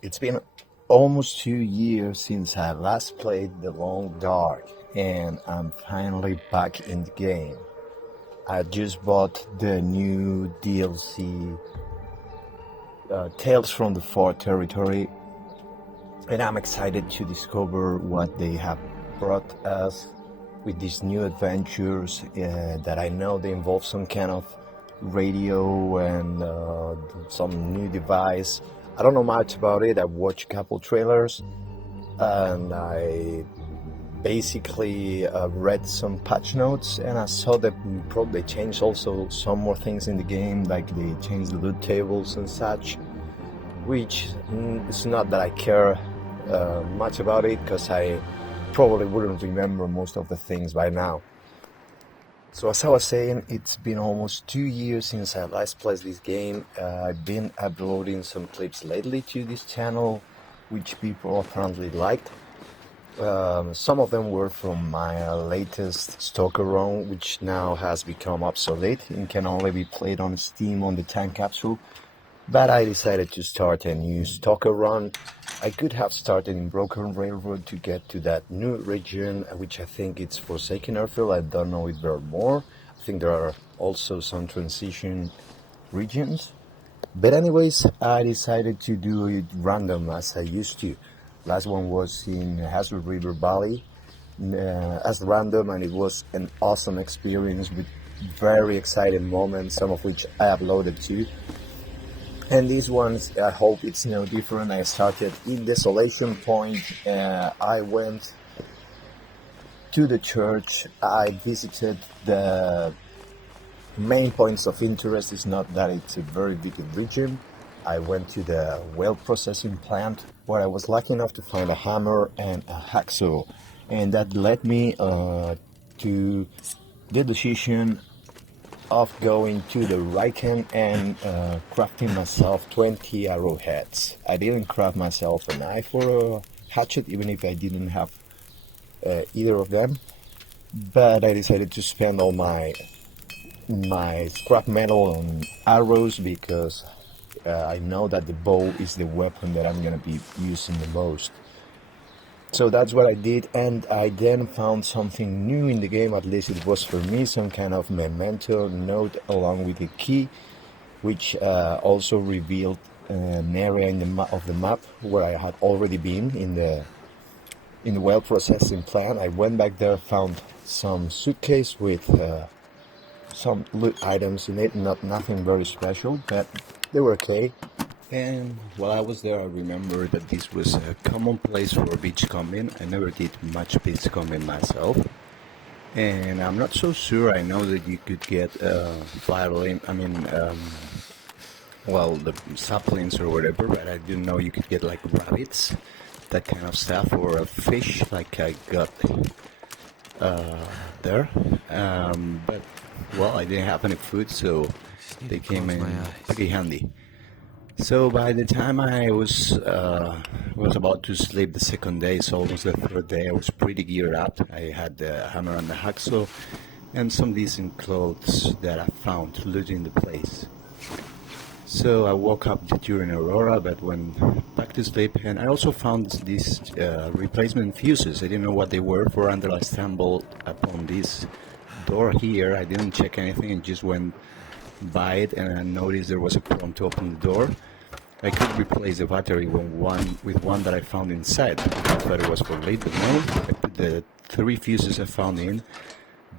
It's been almost 2 years since I last played The Long Dark, and I'm finally back in the game. I just bought the new DLC, Tales from the Far Territory, and I'm excited to discover what they have brought us with these new adventures that I know they involve some kind of radio and some new device. I don't know much about it. I've watched a couple trailers and I basically read some patch notes, and I saw that probably they changed also some more things in the game, like they changed the loot tables and such, which it's not that I care much about it because I probably wouldn't remember most of the things by now. So as I was saying, it's been almost 2 years since I last played this game. I've been uploading some clips lately to this channel, which people apparently liked. Some of them were from my latest Stalker run, which now has become obsolete and can only be played on Steam on the time capsule. But I decided to start a new Stalker run. I could have started in Broken Railroad to get to that new region, which I think it's Forsaken Airfield. I don't know if there are more. I think there are also some transition regions. But anyways, I decided to do it random as I used to. Last one was in Hazard River Valley as random, and it was an awesome experience with very exciting moments, some of which I uploaded too. And these ones, I hope it's no different. I started in Desolation Point. I went to the church. I visited the main points of interest. Is not that it's a very big region. I went to the well processing plant where I was lucky enough to find a hammer and a hacksaw, and that led me to the decision of going to the Riken and crafting myself 20 arrowheads. I didn't craft myself a knife or a hatchet, even if I didn't have either of them. But I decided to spend all my scrap metal on arrows because I know that the bow is the weapon that I'm gonna be using the most. So that's what I did, and I then found something new in the game, at least it was for me, some kind of memento note along with a key, which also revealed an area in of the map where I had already been in the well processing plant. I went back there, found some suitcase with some loot items in it, nothing very special, but they were okay. And while I was there, I remember that this was a common place for beachcombing. I never did much beachcombing myself, and I'm not so sure. I know that you could get well, the saplings or whatever, but I didn't know you could get like rabbits, that kind of stuff, or a fish like I got there. But well, I didn't have any food, so they came in pretty handy. So by the time I was about to sleep the second day, so almost the third day, I was pretty geared up. I had the hammer and the hacksaw and some decent clothes that I found looting the place. So I woke up during Aurora, but went back to sleep, and I also found these replacement fuses. I didn't know what they were for until I stumbled upon this door here. I didn't check anything and just went by it, and I noticed there was a prompt to open the door. I could replace the battery with one that I found inside. I thought it was for later. No, I put the 3 fuses I found in,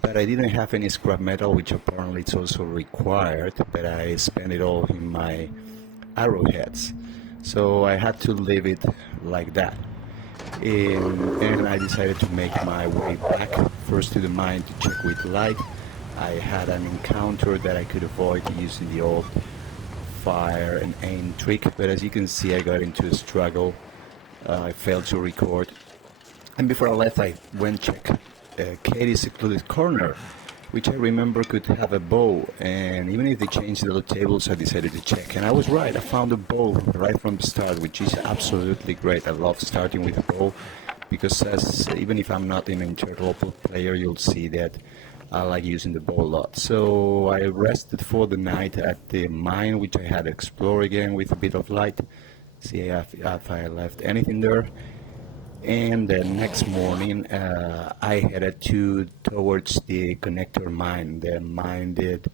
but I didn't have any scrap metal, which apparently it's also required, but I spent it all in my arrowheads. So I had to leave it like that. And I decided to make my way back, first to the mine to check with light. I had an encounter that I could avoid using the old fire and aim trick, but as you can see, I got into a struggle. I failed to record, and before I left, I went check Katie's secluded corner, which I remember could have a bow, and even if they changed the tables, I decided to check, and I was right. I found a bow right from the start, which is absolutely great. I love starting with a bow because even if I'm not an interloper player, you'll see that I like using the bow a lot. So I rested for the night at the mine, which I had explored again with a bit of light. see if I left anything there. And the next morning, I headed towards the connector mine. The mine that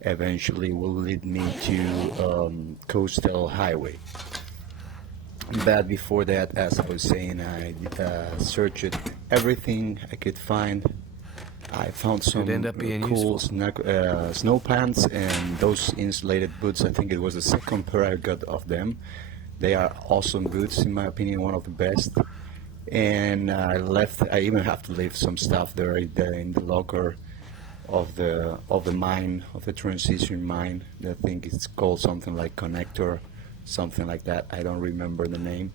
eventually will lead me to Coastal Highway. But before that, as I was saying, I searched everything I could find. I found Could end some up being cool useful. snow pants and those insulated boots. I think it was the second pair I got of them. They are awesome boots, in my opinion, one of the best. And I left. I even have to leave some stuff there in the locker of the mine, of the transition mine. I think it's called something like connector, something like that. I don't remember the name.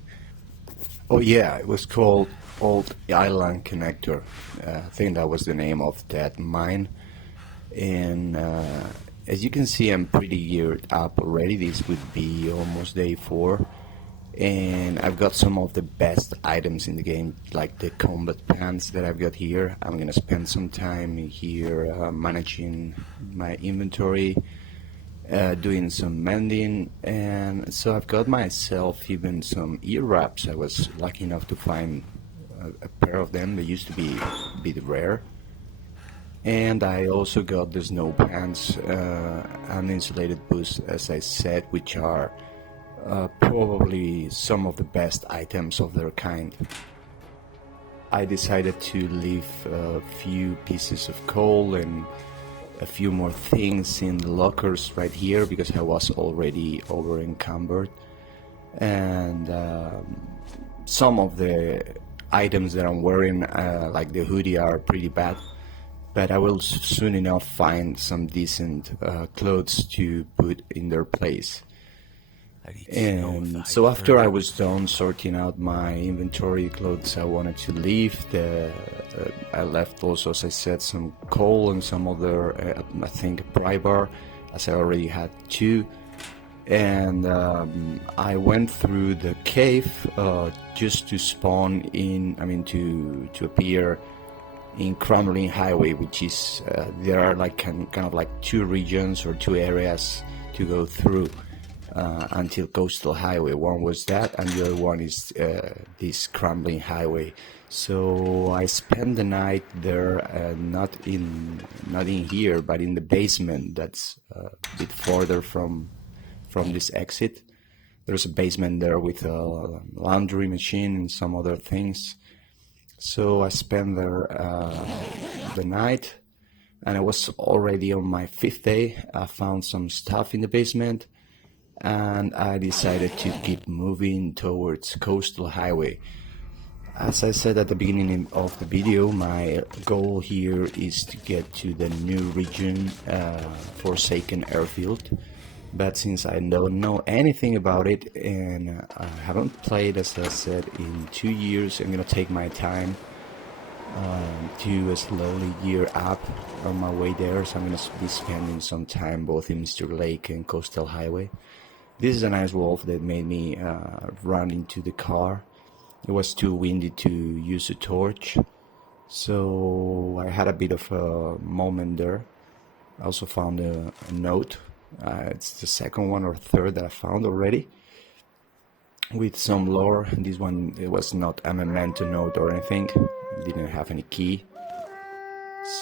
Oh yeah, it was called Old Island Connector. I think that was the name of that mine. And as you can see, I'm pretty geared up already. This would be almost day 4. And I've got some of the best items in the game, like the combat pants that I've got here. I'm gonna spend some time here managing my inventory, doing some mending, and so I've got myself even some ear wraps. I was lucky enough to find a pair of them. They used to be a bit rare. And I also got the snow pants and insulated boots, as I said, which are probably some of the best items of their kind. I decided to leave a few pieces of coal and a few more things in the lockers right here because I was already over encumbered. And some of the items that I'm wearing, like the hoodie, are pretty bad. But I will soon enough find some decent clothes to put in their place. And so after I was done sorting out my inventory clothes I wanted to leave, I left also, as I said, some coal and some other, I think, pry bar, as I already had 2. And I went through the cave just to spawn in, to appear in Crumbling Highway, which is, there are like kind of like 2 regions or 2 areas to go through. Until Coastal Highway. One was that, and the other one is this Crumbling Highway. So I spent the night there, not in here, but in the basement. That's a bit farther from this exit. There's a basement there with a laundry machine and some other things. So I spent there the night, and I was already on my 5th day. I found some stuff in the basement, and I decided to keep moving towards Coastal Highway. As I said at the beginning of the video, my goal here is to get to the new region, Forsaken Airfield. But since I don't know anything about it and I haven't played, as I said, in 2 years, I'm gonna take my time to slowly gear up on my way there. So I'm gonna be spending some time both in Mr. Lake and Coastal Highway. This is a nice wolf that made me run into the car. It was too windy to use a torch, so I had a bit of a moment there. I also found a note. It's the second one or third that I found already, with some lore. This one, it was not a memento note or anything. It didn't have any key.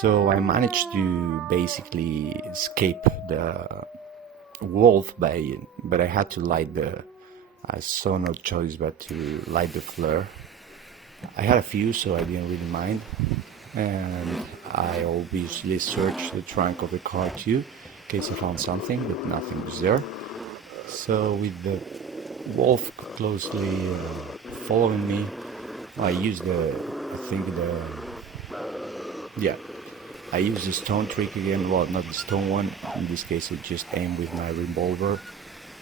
So I managed to basically escape the wolf but I had to light I saw no choice but to light the flare. I had a few, so I didn't really mind, and I obviously searched the trunk of the car too in case I found something, but nothing was there. So with the wolf closely following me, I used I used the stone trick again. Well, not the stone one. In this case, I just aimed with my revolver,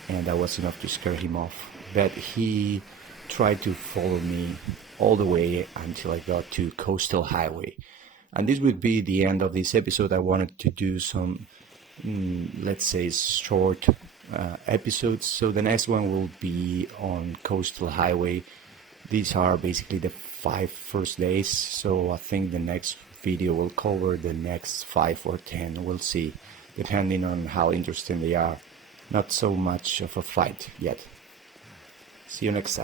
and that was enough to scare him off. But he tried to follow me all the way until I got to Coastal Highway. And this would be the end of this episode. I wanted to do some, let's say, short episodes. So the next one will be on Coastal Highway. These are basically the 5 first days. So I think the next video will cover the next 5 or 10. We'll see, depending on how interesting they are. Not so much of a fight yet. See you next time.